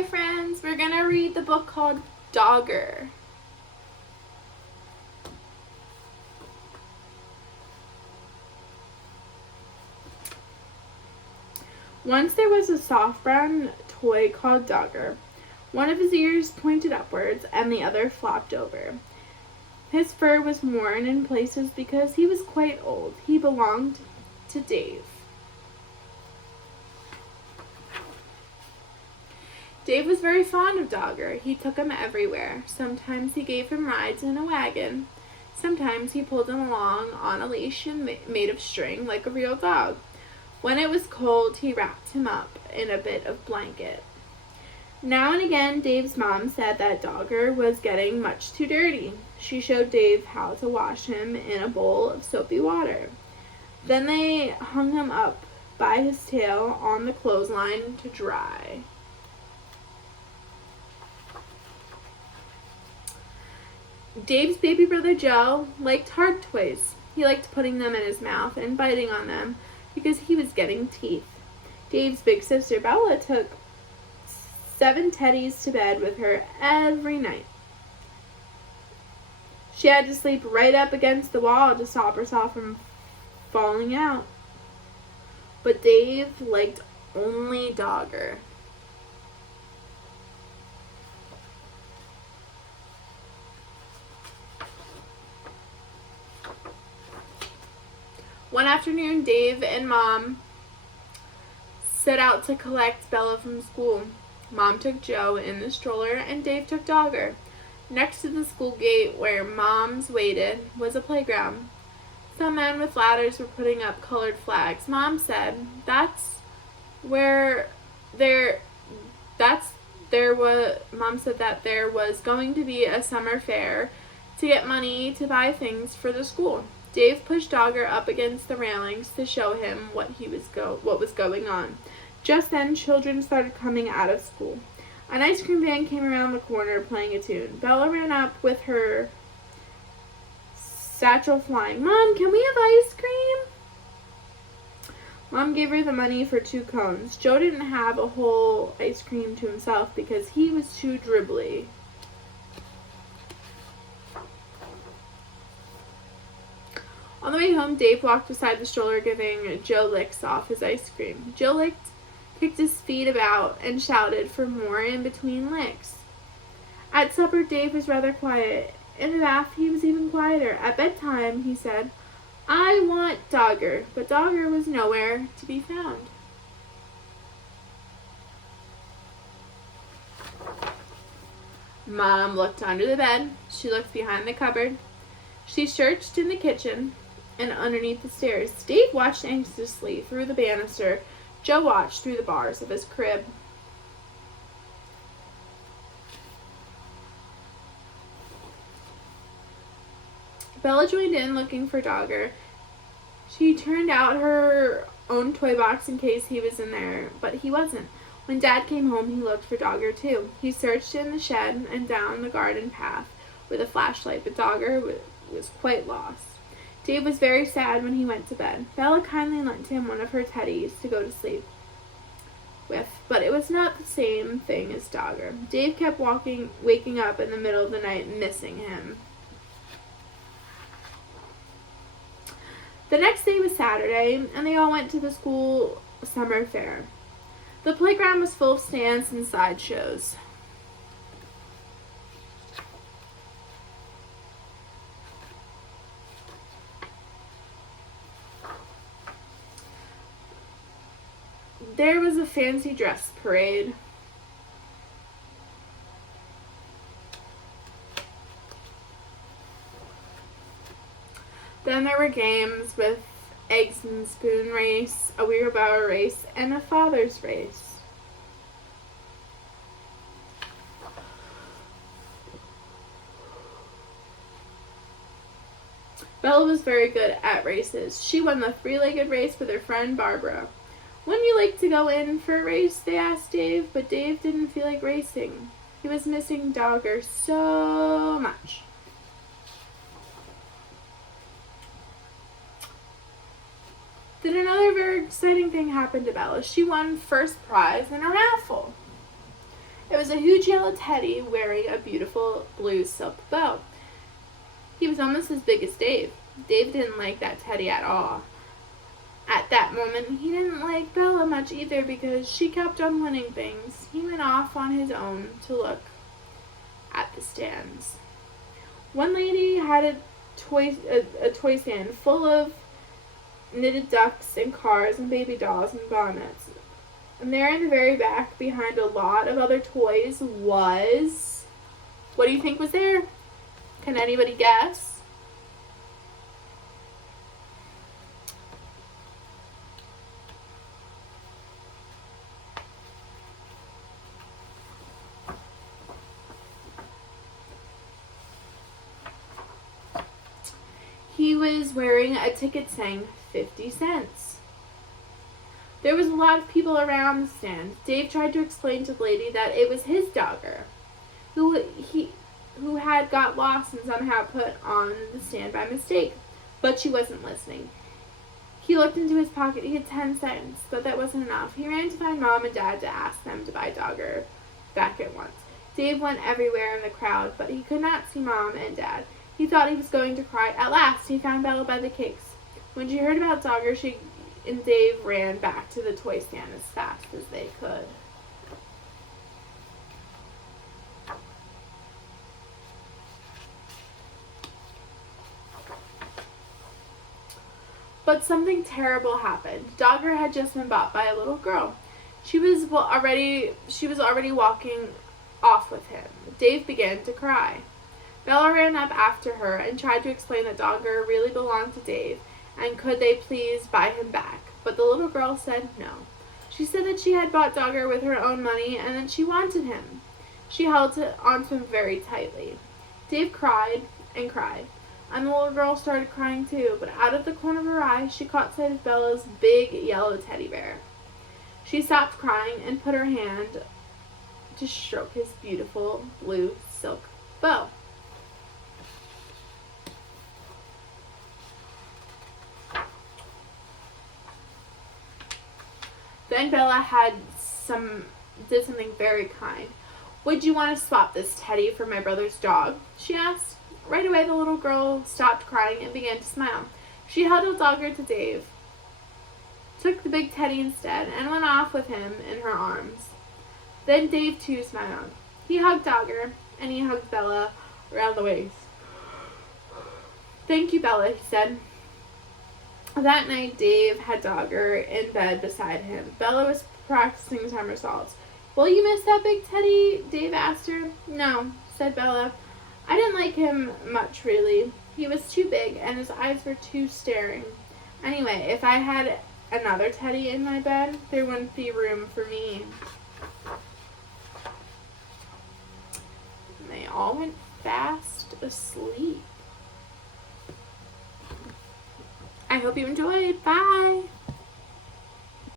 my friends. We're gonna read the book called Dogger. Once there was a soft brown toy called Dogger. One of his ears pointed upwards and the other flopped over. His fur was worn in places because he was quite old. He belonged to Dave. Dave was very fond of Dogger. He took him everywhere. Sometimes he gave him rides in a wagon. Sometimes he pulled him along on a leash made of string like a real dog. When it was cold, he wrapped him up in a bit of blanket. Now and again, Dave's mom said that Dogger was getting much too dirty. She showed Dave how to wash him in a bowl of soapy water. Then they hung him up by his tail on the clothesline to dry. Dave's baby brother Joe liked hard toys. He liked putting them in his mouth and biting on them because he was getting teeth. Dave's big sister Bella took 7 teddies to bed with her every night. She had to sleep right up against the wall to stop herself from falling out. But Dave liked only Dogger. One afternoon, Dave and Mom set out to collect Bella from school. Mom took Joe in the stroller and Dave took Dogger. Next to the school gate where Moms waited was a playground. Some men with ladders were putting up colored flags. Mom said there was going to be a summer fair to get money to buy things for the school. Dave pushed Dogger up against the railings to show him what was going on. Just then, children started coming out of school. An ice cream van came around the corner playing a tune. Bella ran up with her satchel flying. "Mom, can we have ice cream?" Mom gave her the money for 2 cones. Joe didn't have a whole ice cream to himself because he was too dribbly. On the way home, Dave walked beside the stroller giving Joe licks off his ice cream. Joe kicked his feet about and shouted for more in between licks. At supper, Dave was rather quiet. In the bath, he was even quieter. At bedtime, he said, "I want Dogger," but Dogger was nowhere to be found. Mom looked under the bed. She looked behind the cupboard. She searched in the kitchen and underneath the stairs. Dave watched anxiously through the banister. Joe watched through the bars of his crib. Bella joined in looking for Dogger. She turned out her own toy box in case he was in there, but he wasn't. When Dad came home, he looked for Dogger too. He searched in the shed and down the garden path with a flashlight, but Dogger was quite lost. Dave was very sad when he went to bed. Bella kindly lent him one of her teddies to go to sleep with, but it was not the same thing as Dogger. Dave kept waking up in the middle of the night, missing him. The next day was Saturday, and they all went to the school summer fair. The playground was full of stands and sideshows. There was a fancy dress parade. Then there were games with eggs and spoon race, a wheelbarrow race, and a father's race. Bella was very good at races. She won the 3-legged race with her friend Barbara. "Wouldn't you like to go in for a race?" they asked Dave, but Dave didn't feel like racing. He was missing Dogger so much. Then another very exciting thing happened to Bella. She won first prize in a raffle. It was a huge yellow teddy wearing a beautiful blue silk bow. He was almost as big as Dave. Dave didn't like that teddy at all. At that moment, he didn't like Bella much either because she kept on winning things. He went off on his own to look at the stands. One lady had a toy stand full of knitted ducks and cars and baby dolls and bonnets. And there in the very back, behind a lot of other toys, was... What do you think was there? Can anybody guess? He was wearing a ticket saying 50 cents. There was a lot of people around the stand. Dave tried to explain to the lady that it was his dogger, who had got lost and somehow put on the stand by mistake, but she wasn't listening. He looked into his pocket. He had 10 cents, but that wasn't enough. He ran to find Mom and Dad to ask them to buy Dogger back at once. Dave went everywhere in the crowd, but he could not see Mom and Dad. He thought he was going to cry. At last, he found Bella by the cakes. When she heard about Dogger, she and Dave ran back to the toy stand as fast as they could. But something terrible happened. Dogger had just been bought by a little girl. She was already walking off with him. Dave began to cry. Bella ran up after her and tried to explain that Dogger really belonged to Dave, and could they please buy him back. But the little girl said no. She said that she had bought Dogger with her own money and that she wanted him. She held onto him very tightly. Dave cried and cried, and the little girl started crying too, but out of the corner of her eye, she caught sight of Bella's big yellow teddy bear. She stopped crying and put her hand to stroke his beautiful blue silk bow. Then Bella did something very kind. "Would you want to swap this teddy for my brother's dog?" she asked. Right away, the little girl stopped crying and began to smile. She held out Dogger to Dave, took the big teddy instead, and went off with him in her arms. Then Dave too smiled. He hugged Dogger, and he hugged Bella around the waist. "Thank you, Bella," he said. That night, Dave had Dogger in bed beside him. Bella was practicing somersaults. "Will you miss that big teddy?" Dave asked her. "No," said Bella. "I didn't like him much, really. He was too big, and his eyes were too staring. Anyway, if I had another teddy in my bed, there wouldn't be room for me." And they all went fast asleep. I hope you enjoyed. Bye!